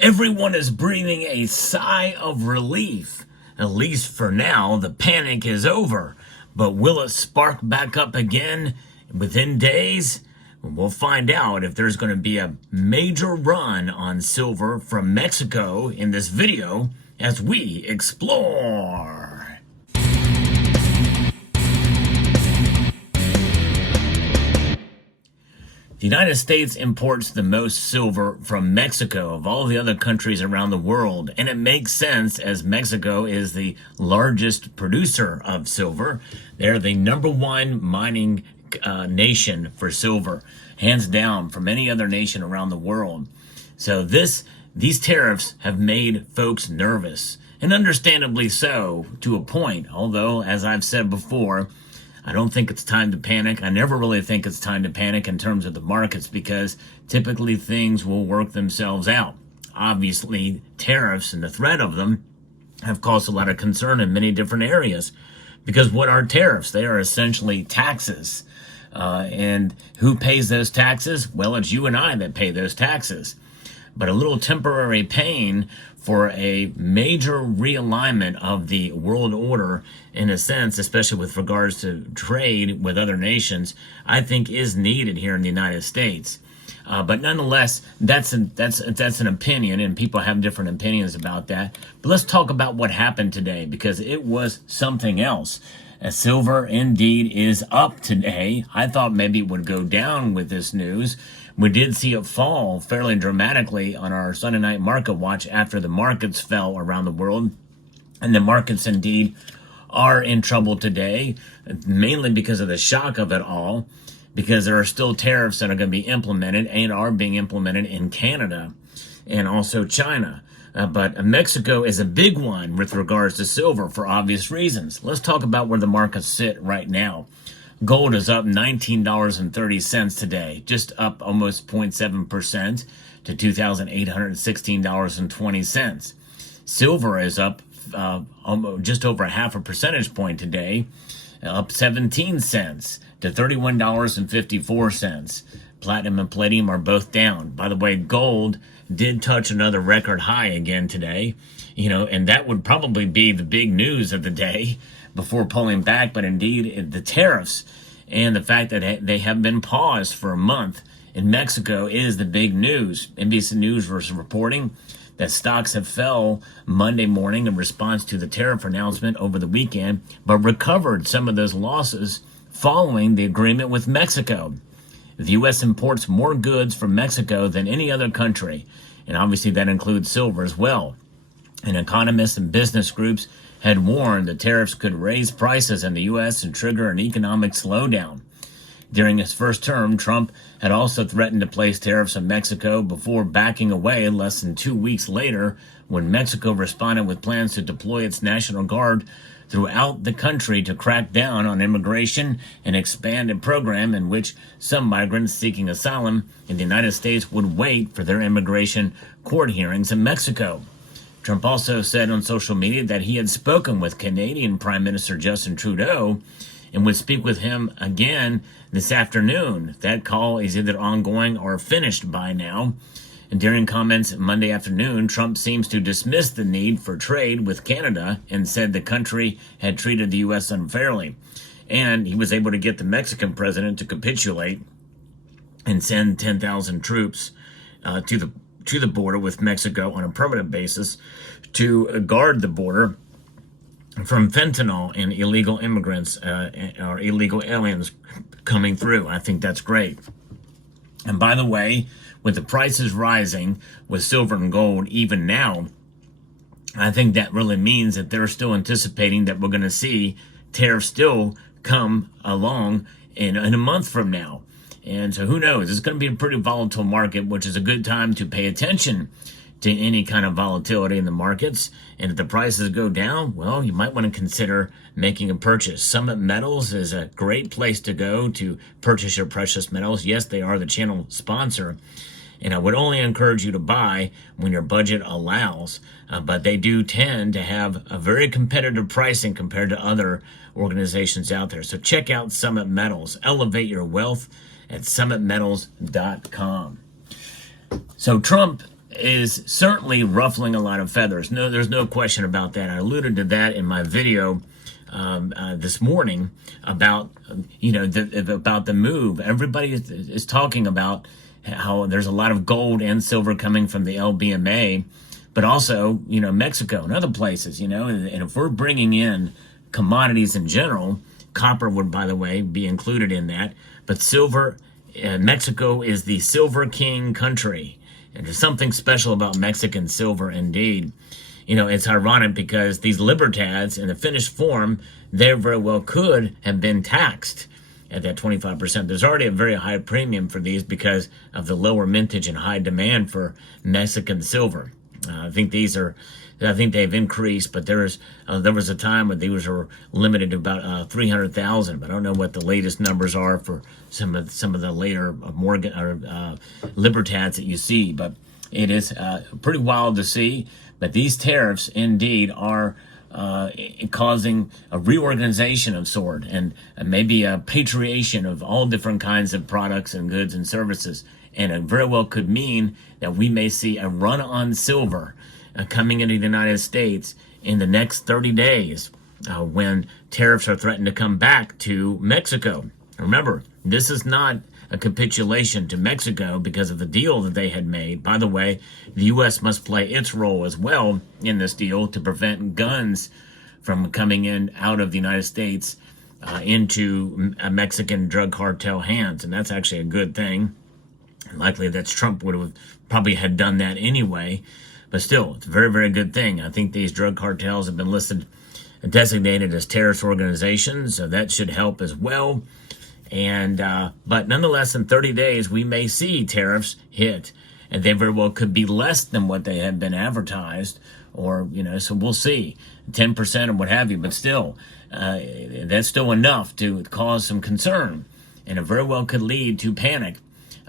Everyone is breathing a sigh of relief. At least for now, the panic is over. But will it spark back up again within days? We'll find out if there's going to be a major run on silver from Mexico in this video as we explore. The United States imports the most silver from Mexico of all the other countries around the world, and it makes sense as Mexico is the largest producer of silver. They're the #1 mining nation for silver, hands down from any other nation around the world. So these tariffs have made folks nervous, and understandably so to a point, although, as I've said before, I don't think it's time to panic. I never really think it's time to panic in terms of the markets because typically things will work themselves out. Obviously, tariffs and the threat of them have caused a lot of concern in many different areas because what are tariffs? They are essentially taxes. And who pays those taxes? Well, it's you and I that pay those taxes. But a little temporary pain for a major realignment of the world order, in a sense, especially with regards to trade with other nations, I think is needed here in the United States. But nonetheless, that's an opinion, and people have different opinions about that. But let's talk about what happened today, because it was something else. Silver indeed is up today. I thought maybe it would go down with this news. We did see it fall fairly dramatically on our Sunday night market watch after the markets fell around the world. And the markets indeed are in trouble today, mainly because of the shock of it all, because there are still tariffs that are going to be implemented and are being implemented in Canada and also China. But Mexico is a big one with regards to silver for obvious reasons. Let's talk about where the markets sit right now. Gold is up $19.30 today, just up almost 0.7% to $2,816.20. Silver is up just over half a percentage point today, up 17 cents to $31.54. Platinum and palladium are both down. By the way, gold did touch another record high again today, and that would probably be the big news of the day before pulling back. But indeed, the tariffs and the fact that they have been paused for a month in Mexico is the big news. NBC News was reporting that stocks have fell Monday morning in response to the tariff announcement over the weekend, but recovered some of those losses following the agreement with Mexico. The U.S. imports more goods from Mexico than any other country, and obviously that includes silver as well. And economists and business groups had warned that tariffs could raise prices in the U.S. and trigger an economic slowdown. During his first term, Trump had also threatened to place tariffs on Mexico before backing away less than 2 weeks later when Mexico responded with plans to deploy its National Guard throughout the country to crack down on immigration and expand a program in which some migrants seeking asylum in the United States would wait for their immigration court hearings in Mexico. Trump also said on social media that he had spoken with Canadian Prime Minister Justin Trudeau and would speak with him again this afternoon. That call is either ongoing or finished by now. And during comments Monday afternoon, Trump seems to dismiss the need for trade with Canada and said the country had treated the U.S. unfairly. And he was able to get the Mexican president to capitulate and send 10,000 troops to the border with Mexico on a permanent basis to guard the border from fentanyl and illegal immigrants or illegal aliens coming through. I think that's great. And by the way, with the prices rising with silver and gold even now, I think that really means that they're still anticipating that we're going to see tariffs still come along in a month from now. And so who knows? It's going to be a pretty volatile market, which is a good time to pay attention to any kind of volatility in the markets. And if the prices go down, well, you might want to consider making a purchase. Summit Metals is a great place to go to purchase your precious metals. Yes, they are the channel sponsor. And I would only encourage you to buy when your budget allows. But they do tend to have a very competitive pricing compared to other organizations out there. So check out Summit Metals. Elevate your wealth at summitmetals.com. So Trump is certainly ruffling a lot of feathers. No, there's no question about that. I alluded to that in my video this morning about about the move. Everybody is talking about how there's a lot of gold and silver coming from the LBMA, but also Mexico and other places. And if we're bringing in commodities in general, copper would, by the way, be included in that. But silver, Mexico is the silver king country, and there's something special about Mexican silver indeed. It's ironic because these libertads in the finished form, they very well could have been taxed at that 25%. There's already a very high premium for these because of the lower mintage and high demand for Mexican silver. I think they've increased, but there was a time when these were limited to about 300,000. But I don't know what the latest numbers are for some of the later Morgan or libertads that you see. But it is pretty wild to see. But these tariffs indeed are causing a reorganization of sort and maybe a patriation of all different kinds of products and goods and services. And it very well could mean that we may see a run on silver coming into the United States in the next 30 days when tariffs are threatened to come back to Mexico. Remember, this is not a capitulation to Mexico because of the deal that they had made. By the way, the U.S. must play its role as well in this deal to prevent guns from coming in out of the United States into a Mexican drug cartel hands. And that's actually a good thing. Likely that Trump would have probably had done that anyway. But still, it's a very, very good thing. I think these drug cartels have been designated as terrorist organizations, so that should help as well. And but nonetheless, in 30 days, we may see tariffs hit, and they very well could be less than what they have been advertised, or so we'll see, 10% or what have you. But still, that's still enough to cause some concern, and it very well could lead to panic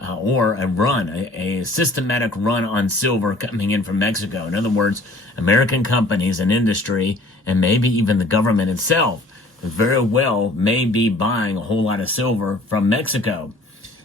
or a systematic run on silver coming in from Mexico. In other words, American companies and industry, and maybe even the government itself, very well may be buying a whole lot of silver from Mexico.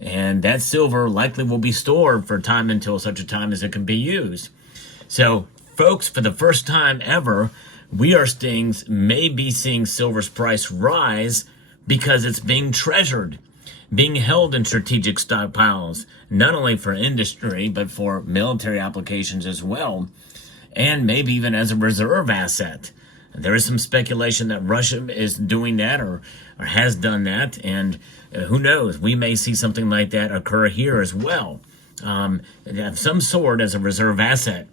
And that silver likely will be stored for time until such a time as it can be used. So, folks, for the first time ever, we may be seeing silver's price rise because it's being treasured, being held in strategic stockpiles, not only for industry, but for military applications as well, and maybe even as a reserve asset. There is some speculation that Russia is doing that or has done that, and who knows, we may see something like that occur here as well. Of some sort as a reserve asset.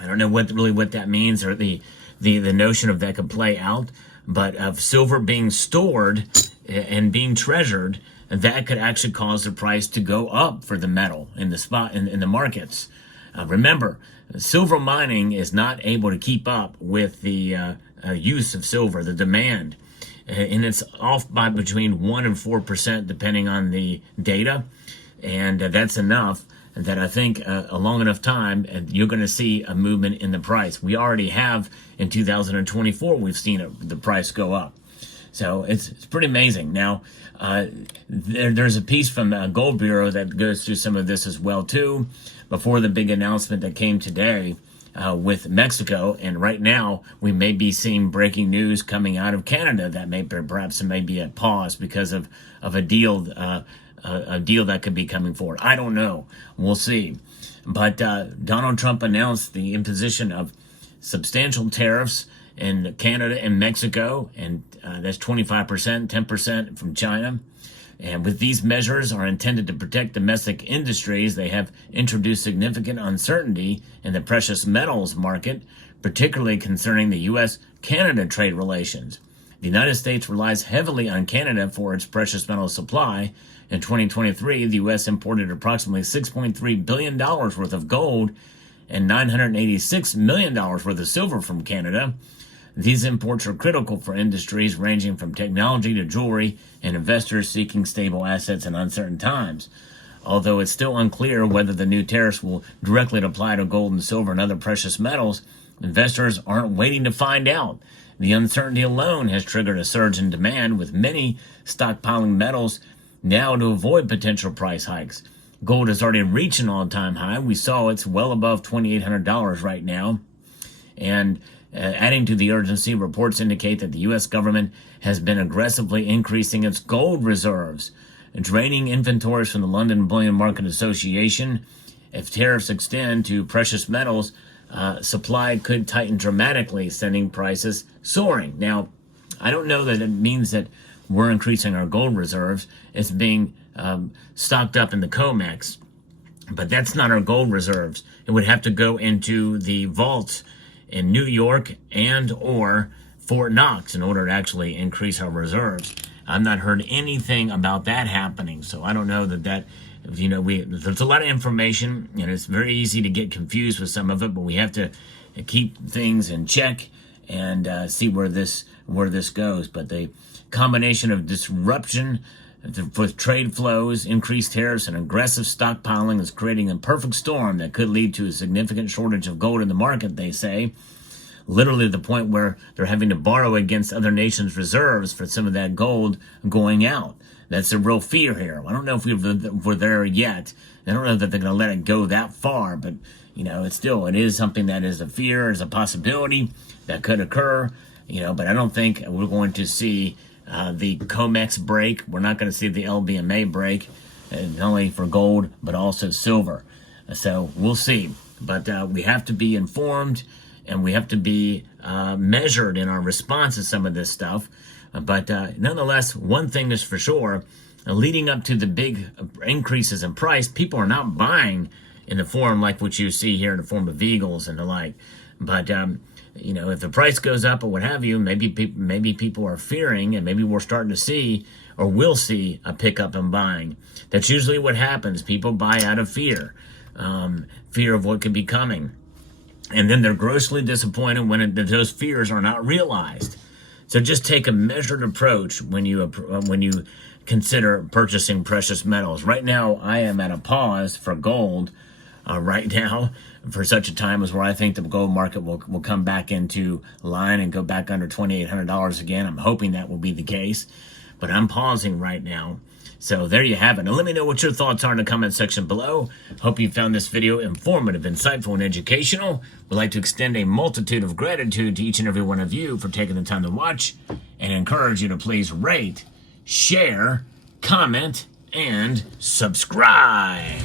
I don't know what that means or the notion of that could play out, but of silver being stored and being treasured, that could actually cause the price to go up for the metal in the markets. Remember, silver mining is not able to keep up with the use of silver, the demand. And it's off by between 1% and 4% depending on the data. And that's enough that I think a long enough time, you're going to see a movement in the price. We already have in 2024, we've seen the price go up. So it's pretty amazing. Now, there's a piece from the Gold Bureau that goes through some of this as well, too, before the big announcement that came today with Mexico. And right now, we may be seeing breaking news coming out of Canada that may be a pause because of a deal that could be coming forward. I don't know. We'll see. But Donald Trump announced the imposition of substantial tariffs in Canada and Mexico, and that's 25%, 10% from China. And with these measures are intended to protect domestic industries, they have introduced significant uncertainty in the precious metals market, particularly concerning the U.S.-Canada trade relations. The United States relies heavily on Canada for its precious metal supply. In 2023, the U.S. imported approximately $6.3 billion worth of gold and $986 million worth of silver from Canada. These imports are critical for industries ranging from technology to jewelry and investors seeking stable assets in uncertain times. Although it's still unclear whether the new tariffs will directly apply to gold and silver and other precious metals, investors aren't waiting to find out. The uncertainty alone has triggered a surge in demand, with many stockpiling metals now to avoid potential price hikes. Gold has already reached an all-time high. We saw it's well above $2,800 right now. And adding to the urgency, reports indicate that the U.S. government has been aggressively increasing its gold reserves, draining inventories from the London Bullion Market Association. If tariffs extend to precious metals, supply could tighten dramatically, sending prices soaring. Now, I don't know that it means that we're increasing our gold reserves. It's being stocked up in the COMEX, but that's not our gold reserves. It would have to go into the vaults in New York and or Fort Knox in order to actually increase our reserves. I've not heard anything about that happening, so I don't know that there's a lot of information, and it's very easy to get confused with some of it, but we have to keep things in check and see where this goes. But the combination of disruption with trade flows, increased tariffs, and aggressive stockpiling is creating a perfect storm that could lead to a significant shortage of gold in the market, they say. Literally to the point where they're having to borrow against other nations' reserves for some of that gold going out. That's a real fear here. I don't know if we're there yet. I don't know that they're going to let it go that far, but it is something that is a fear, is a possibility that could occur. But I don't think we're going to see the COMEX break. We're not going to see the LBMA break, not only for gold but also silver. So we'll see. But we have to be informed, and we have to be measured in our response to some of this stuff. But nonetheless, one thing is for sure, leading up to the big increases in price, people are not buying in the form like what you see here in the form of Eagles and the like. But, if the price goes up or what have you, maybe people are fearing, and maybe we're starting to see or will see a pickup in buying. That's usually what happens. People buy out of fear, fear of what could be coming. And then they're grossly disappointed when those fears are not realized. So just take a measured approach when you consider purchasing precious metals. Right now, I am at a pause for gold right now for such a time as where I think the gold market will come back into line and go back under $2,800 again. I'm hoping that will be the case, but I'm pausing right now. So there you have it. Now let me know what your thoughts are in the comment section below. Hope you found this video informative, insightful, and educational. We'd like to extend a multitude of gratitude to each and every one of you for taking the time to watch, and encourage you to please rate, share, comment, and subscribe.